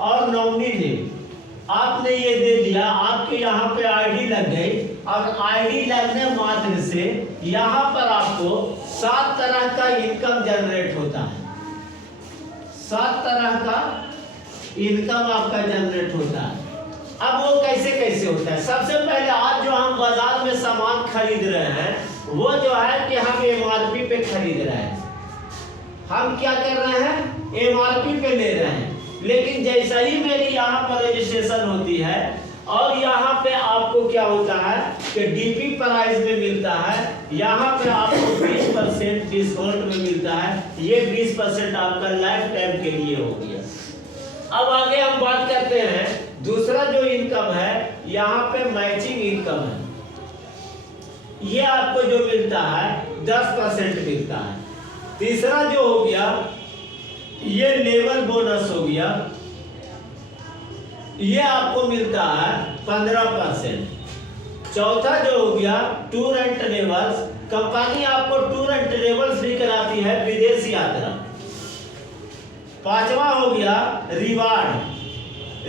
और nominee name आपने ये दे दिया, आपके यहाँ पे आईडी लग गई और आईडी लगने मात्र से यहाँ पर आपको 7 तरह का इनकम जनरेट होता है। 7 तरह का इनकम आपका जनरेट होता है। अब वो कैसे कैसे होता है? सबसे पहले आज जो हम बाजार में सामान खरीद रहे हैं वो जो है कि हम एमआरपी पे खरीद रहे हैं। हम क्या कर रहे हैं? एमआरपी पे ले रहे हैं। लेकिन जैसा ही मेरी यहाँ पर रजिस्ट्रेशन होती है और यहाँ पे आपको क्या होता है कि डीपी प्राइस में मिलता है, यहाँ पे आपको 20% डिस्काउंट में मिलता है। ये 20% आपका लाइफ टाइम के लिए हो गया। अब आगे हम बात करते हैं दूसरा जो इनकम है, यहाँ पे मैचिंग इनकम है। ये आपको जो मिलता है 10% मिलता है। तीसरा जो हो गया ये लेबर बोनस हो गया, ये आपको मिलता है 15%। चौथा जो हो गया टूर एंड ट्रेवल्स, कंपनी आपको टूर एंड ट्रेवल्स भी कराती है विदेश यात्रा। पांचवा हो गया रिवार्ड,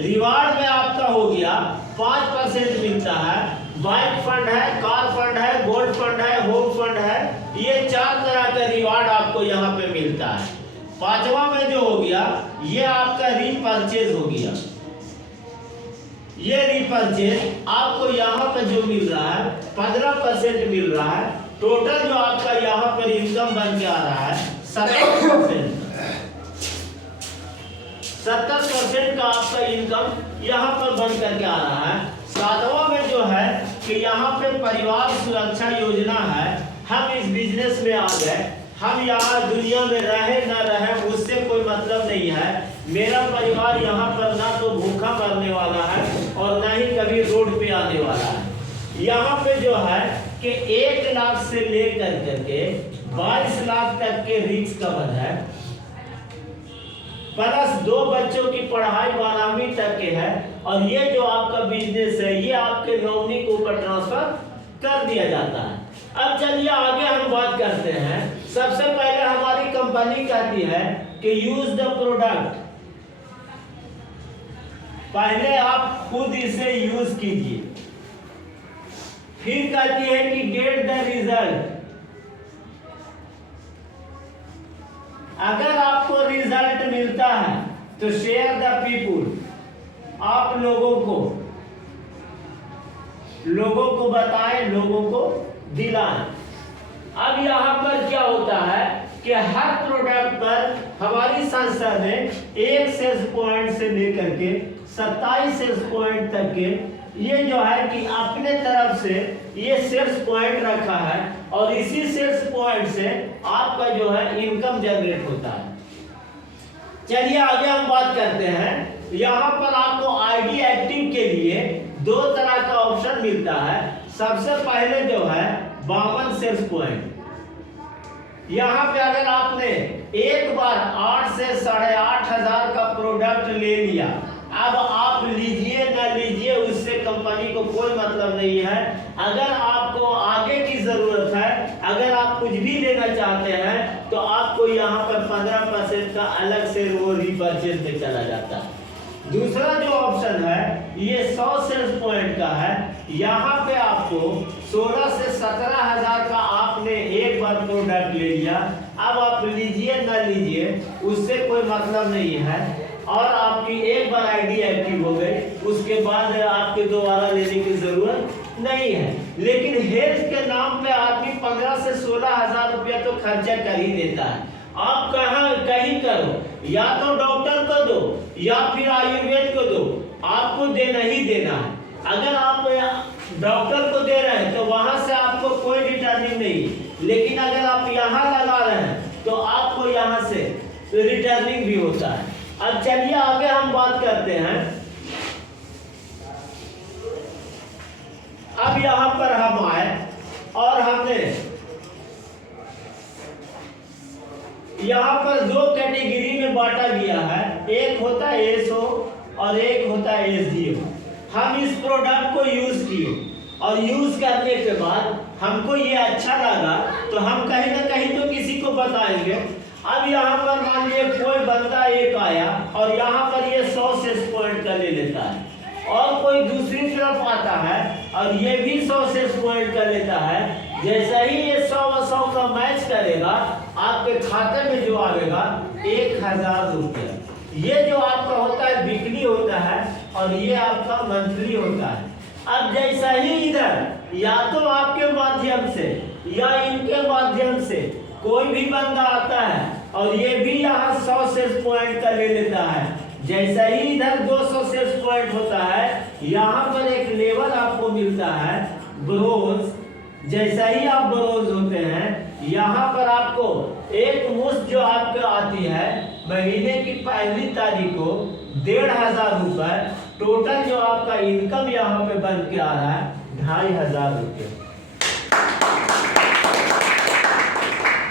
रिवार्ड में आपका हो गया 5% मिलता है। बाइक फंड है, कार फंड है, गोल्ड फंड है, होम फंड है, ये 4 तरह का रिवार्ड आपको यहाँ पे मिलता है। पांचवा में जो हो गया ये आपका रीपरचेज हो गया। ये रीपरचेज आपको यहाँ पे जो मिल रहा है 15% मिल रहा है। टोटल जो आपका यहाँ पर इनकम बन के आ रहा है 70%। 70% का आपका इनकम यहाँ पर बन करके आ रहा है। सातवां में जो है कि यहाँ पे परिवार सुरक्षा योजना है। हम इस बिजनेस में आ गए, हम यहाँ दुनिया में रहे न रहे उससे कोई मतलब नहीं है। मेरा परिवार यहाँ पर ना तो भूखा मरने वाला है और ना ही कभी रोड पे आने वाला है। यहाँ पे जो है कि 1 लाख से लेकर करके 22 लाख तक के रिस्क कवर है, प्लस 2 बच्चों की पढ़ाई 12वीं तक के है। और ये जो आपका बिजनेस है ये आपके नॉमिनी के ऊपर ट्रांसफर कर दिया जाता है। अब चलिए आगे हम बात करते हैं। सबसे पहले हमारी कंपनी कहती है कि यूज द प्रोडक्ट, पहले आप खुद इसे यूज कीजिए। फिर कहती है कि गेट द रिजल्ट, अगर आपको रिजल्ट मिलता है तो शेयर द पीपुल, आप लोगों को बताएं, लोगों को दिलाएं। अब यहाँ पर क्या होता है कि हर प्रोडक्ट पर हमारी संस्था ने 1 सेल्स पॉइंट से लेकर के 27 सेल्स पॉइंट तक के ये जो है कि अपने तरफ से ये सेल्स पॉइंट रखा है और इसी सेल्स पॉइंट से आपका जो है इनकम जनरेट होता है। चलिए आगे हम बात करते हैं। यहाँ पर आपको आईडी एक्टिव के लिए 2 तरह का ऑप्शन मिलता है। सबसे पहले जो है 52 सेल्स पॉइंट। यहाँ पे अगर आपने एक बार 8 से 8,500 का प्रोडक्ट ले लिया, अब आप लीजिए ना लीजिए उससे कंपनी को कोई मतलब नहीं है। अगर आपको आगे की जरूरत है, अगर आप कुछ भी लेना चाहते हैं तो आपको यहाँ पर 15% का अलग से वो रीपरचेज में चला जाता है। दूसरा जो ऑप्शन है ये 100 सेल्स पॉइंट का है। यहाँ पे आपको 16 से 17,000 का आपने एक बार प्रोडक्ट ले लिया, अब आप लीजिए ना लीजिए उससे कोई मतलब नहीं है और आपकी एक बार आईडी एक्टिव हो गई, उसके बाद आपके दोबारा लेने की जरूरत नहीं है। लेकिन हेल्थ के नाम पे आदमी 15 से 16,000 रुपया तो खर्चा कर ही देता है। आप कहीं करो, या तो डॉक्टर को दो या फिर आयुर्वेद को दो, आपको देना ही देना है। अगर आप डॉक्टर को दे रहे हैं तो वहां से आपको कोई रिटर्निंग नहीं, लेकिन अगर आप यहाँ लगा रहे हैं तो आपको यहाँ से रिटर्निंग भी होता है। अब चलिए आगे हम बात करते हैं। अब यहाँ पर हम आए और हमने यहाँ पर 2 कैटेगरी में बांटा गया है, एक होता है एसओ और एक होता है एसडीओ। हम इस प्रोडक्ट को यूज किए और यूज करने के बाद हमको ये अच्छा लगा तो हम कहीं ना कहीं तो किसी को बताएंगे। अब यहाँ पर मान लीजिए कोई बंदा एक आया और यहाँ पर ये 100 सेल्स का ले लेता है, और कोई दूसरी तरफ आता है और ये भी 100 सेल्स पॉइंट का लेता है, जैसा ही ये 100 और 100 का मैच करेगा आपके खाते में जो आएगा 1000 रुपया। ये जो आपका होता है वीकली होता है और ये आपका मंथली होता है। अब जैसा ही इधर या तो आपके माध्यम से या इनके माध्यम से कोई भी बंदा आता है और ये भी यहाँ 100 सेल्स पॉइंट का ले लेता है, जैसा ही इधर 200 सेल्स पॉइंट होता है, यहाँ पर एक लेवल आपको मिलता है ब्रोंज। जैसा ही आप ब्रोंज होते हैं, यहाँ पर आपको एक मुश्त जो आपको आती है महीने की पहली तारीख को 1500 रुपए, टोटल जो आपका इनकम यहाँ पे बन के आ रहा है 2500 रुपये।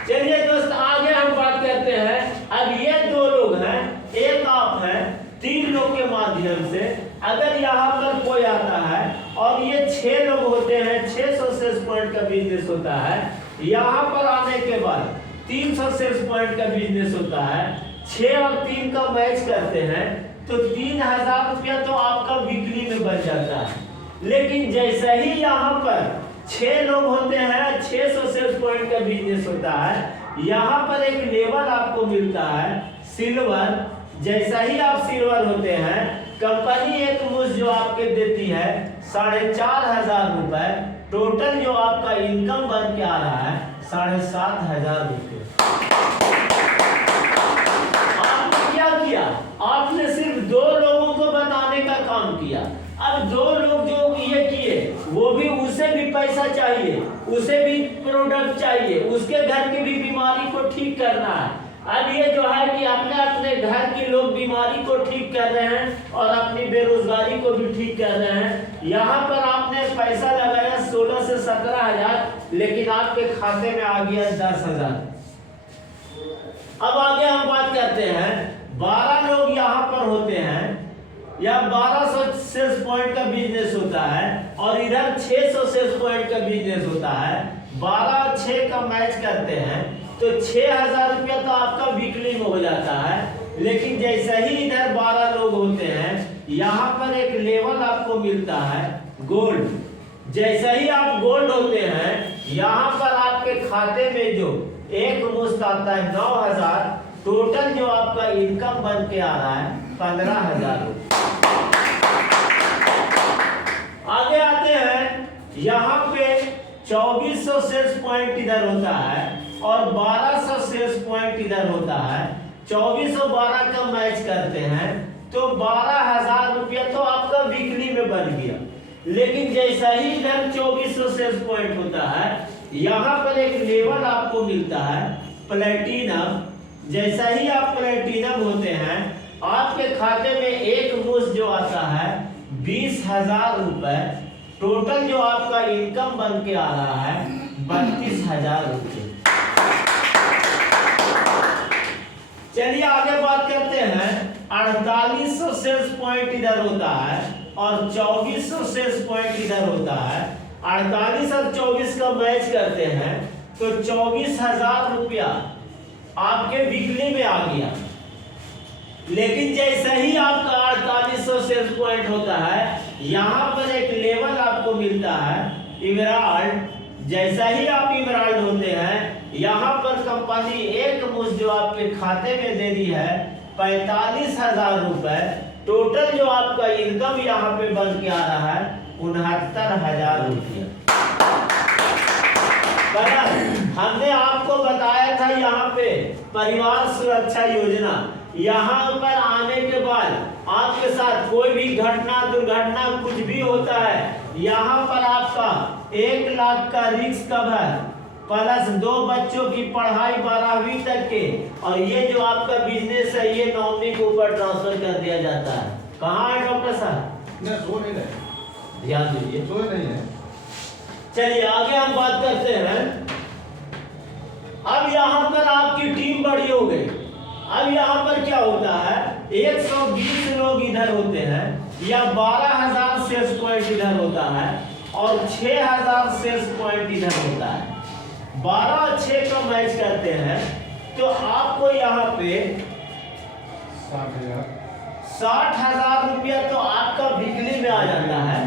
चलिए दोस्त आगे हम बात करते हैं। अब ये दो लोग हैं, एक आप हैं, 3 लोग के माध्यम से अगर यहाँ पर कोई आता है और ये 6 लोग होते हैं, 600 सेल्स पॉइंट का बिजनेस होता है। यहाँ पर आने के बाद 300 सेल्स पॉइंट का बिजनेस होता है, 6 और 3 का मैच करते हैं तो 3000 रुपया तो आपका वीकली में बन जाता है। लेकिन जैसा ही यहाँ पर 6 लोग होते हैं, 600 सेल्स पॉइंट का बिजनेस होता है, यहाँ पर एक लेवल आपको मिलता है सिल्वर। जैसा ही आप सिल्वर होते हैं, कंपनी एक मुश्त जो आपके देती है 4500 रुपए, टोटल जो आपका इनकम बन के आ रहा है 7500 रुपये। आपने क्या किया? आपने सिर्फ 2 लोगों को बताने का काम किया। अब 2 लोग जो ये किए, वो भी उसे भी पैसा चाहिए, उसे भी प्रोडक्ट चाहिए, उसके घर की भी बीमारी को ठीक करना है। अब ये जो है कि अपने अपने घर के लोग बीमारी को ठीक कर रहे हैं और अपनी बेरोजगारी को भी ठीक कर रहे हैं। यहाँ पर आपने पैसा लगाया 16 से 17,000, लेकिन आपके खाते में आ गया 10,000। अब आगे हम बात करते हैं, 12 लोग यहाँ पर होते हैं या 1200 सेल्स पॉइंट का बिजनेस होता है और इधर 600 सेल्स पॉइंट का बिजनेस होता है। 12 6 का मैच करते हैं तो 6000 रुपया तो आपका वीकली में हो जाता है। लेकिन जैसा ही इधर 12 लोग होते हैं, यहाँ पर एक लेवल आपको मिलता है गोल्ड। जैसा ही आप गोल्ड होते हैं, यहाँ पर आपके खाते में जो एक मुश्त आता है 9000, टोटल जो आपका इनकम बन के आ रहा है 15000 रुपये। आगे आते हैं, यहाँ पे 2400 सेल्स पॉइंट इधर होता है और 1200 सेल्स पॉइंट इधर होता है। 2412 का मैच करते हैं तो 12000 रुपया तो आपका वीकली में बन गया। लेकिन जैसा ही इधर 2400 सेल्स पॉइंट होता है, यहाँ पर एक लेवल आपको मिलता है प्लेटिनम। जैसा ही आप प्लेटिनम होते हैं, आपके खाते में एक मुश्त जो आता है 20000 रुपए, टोटल जो आपका इनकम बन के आ रहा है 32000 रुपये। चलिए आगे बात करते हैं। 4800 सेल्स पॉइंट इधर होता है और 2400 सेल्स पॉइंट इधर होता है। 48 और 24 का मैच करते हैं तो 24000 रुपया आपके वीकली में आ गया। लेकिन जैसा ही आपका 4800 सेल्स पॉइंट होता है, यहाँ पर एक लेवल आपको मिलता है इमराल्ड। जैसा ही आप इमराल्ड होते हैं, यहाँ पर कंपनी एक मुश्त जो आपके खाते में दे दी है 45000 रुपए, टोटल जो आपका इनकम यहाँ पे बन के आ रहा है 69000 रुपया। हमने आपको बताया था यहाँ पे परिवार सुरक्षा योजना। यहाँ पर आने के बाद आपके साथ कोई भी घटना दुर्घटना कुछ भी होता है, यहाँ पर आपका 1 लाख का रिस्क कवर प्लस 2 बच्चों की पढ़ाई 12वीं तक के, और ये जो आपका बिजनेस है ये नॉमिनी के ऊपर ट्रांसफर कर दिया जाता है। कहाँ है डॉक्टर साहब? सो नहीं रहे, ध्यान दीजिए, सो नहीं है। चलिए आगे हम बात करते हैं। अब यहाँ पर आपकी टीम बड़ी हो गई। अब यहाँ पर क्या होता है, 120 लोग इधर होते हैं या 12000 सेल्स पॉइंट इधर होता है और 6000 सेल्स पॉइंट इधर होता है। 12 6 का मैच करते हैं तो आपको यहाँ पे 60,000 रुपया तो आपका बिक्री में आ जाता है,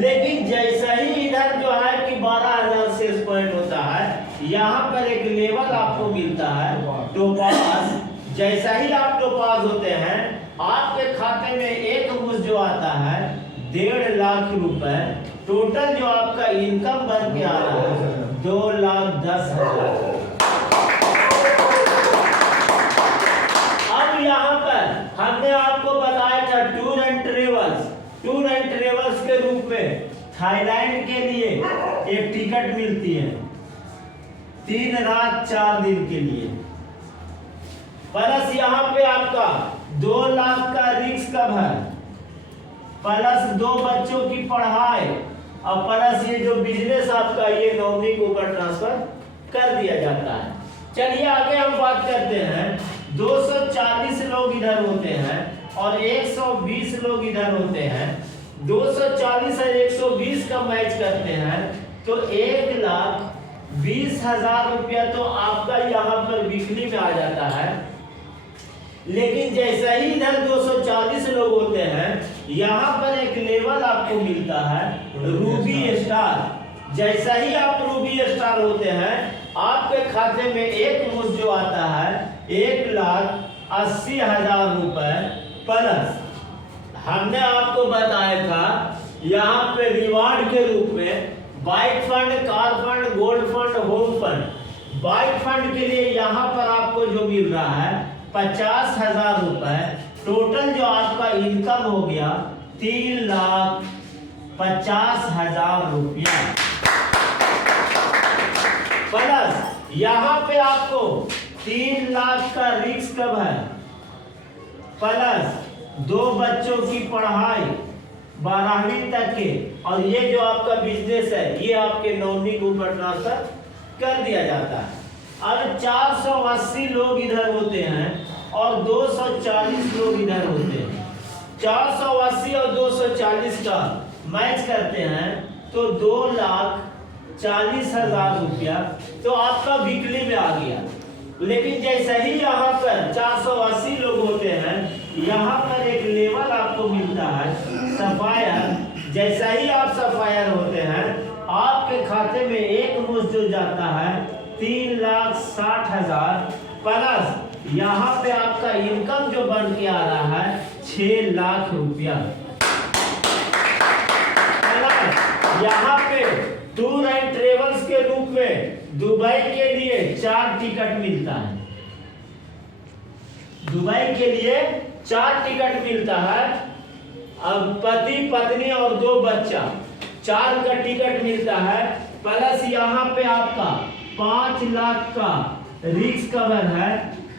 लेकिन जैसा ही इधर जो है कि 12,000 सेल्स पॉइंट होता है, यहाँ पर एक लेवल आपको मिलता है टोपाज। जैसा ही आप टोपाज होते हैं, आपके खाते में एक मुश्त जो आता है 1.5 लाख रुपए। टोटल जो आपका इनकम बन के आ रहा है 2,10,000। अब यहाँ पर हमने आपको बताया था टूर एंड ट्रेवल्स के रूप में थाईलैंड के लिए एक टिकट मिलती है 3 रात 4 दिन के लिए, प्लस यहाँ पे आपका 2 लाख का रिस्क कवर, प्लस 2 बच्चों की पढ़ाई, और प्लस ये जो बिजनेस आपका ये नॉमिनी के ऊपर ट्रांसफर कर दिया जाता है। चलिए आगे हम बात करते हैं। 240 लोग इधर होते हैं और 120 लोग इधर होते हैं। 240 और 120 का मैच करते हैं तो 1,20,000 रुपया तो आपका यहाँ पर बिक्री में आ जाता है। लेकिन जैसा ही इधर 240 लोग होते हैं, यहाँ पर एक लेवल आपको मिलता है रूबी स्टार। जैसा ही आप रूबी स्टार होते हैं, आपके खाते में एक मुश्त जो आता है 1,80,000 रुपए, प्लस हमने आपको बताया था यहाँ पे रिवार्ड के रूप में bike fund, car fund, gold fund, home fund. Bike fund के लिए यहाँ पर आपको जो मिल रहा है 50,000 रुपए। टोटल जो आपका इनकम हो गया 3,50,000 रुपया, प्लस यहाँ पे आपको 3 लाख का रिस्क कवर, प्लस 2 बच्चों की पढ़ाई 12वीं तक के, और ये जो आपका बिजनेस है ये आपके नॉमिनी के ऊपर ट्रांसफर कर दिया जाता है। अब 480 लोग इधर होते हैं और 240 लोग इधर होते हैं। 480 और 240 का मैच करते हैं तो 2,40,000 रुपया तो आपका बिक्री में आ गया। लेकिन जैसा ही यहाँ पर 480 लोग होते हैं, यहाँ पर एक लेवल आपको मिलता है सफायर। जैसा ही आप सफायर होते हैं, आपके खाते में एक मुश्त जो जाता है 3,60,000, प्लस यहाँ पे आपका इनकम जो बन के आ रहा है 6 लाख रुपया। यहाँ पे टूर एंड ट्रेवल्स के रूप में दुबई के लिए 4 टिकट मिलता है। दुबई के लिए 4 टिकट मिलता है। अब पति पत्नी और 2 बच्चा 4 का टिकट मिलता है, प्लस यहाँ पे आपका 5 लाख का रिस्क कवर है,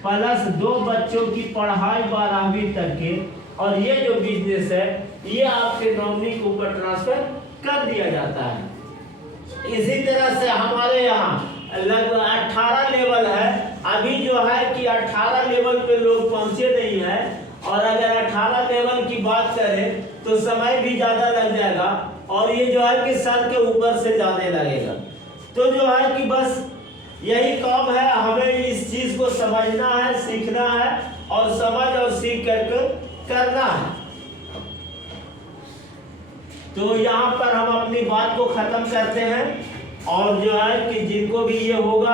प्लस 2 बच्चों की पढ़ाई 12वीं तक के, और ये जो बिजनेस है ये आपके नॉमिनी के ऊपर ट्रांसफर कर दिया जाता है। इसी तरह से हमारे यहाँ लगभग 18 लेवल है। अभी जो है कि 18 लेवल पे लोग पहुंचे नहीं है, और अगर 18 लेवल की बात करें तो समय भी ज्यादा लग जाएगा, और ये जो है कि सर के ऊपर से जाने लगेगा। तो जो है कि बस यही काम है, हमें इस चीज को समझना है, सीखना है, और समझ और सीख करके करना है। तो यहाँ पर हम अपनी बात को खत्म करते हैं। और जो है कि जिनको भी ये होगा,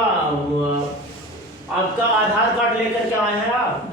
आपका आधार कार्ड लेकर के आए हैं आप?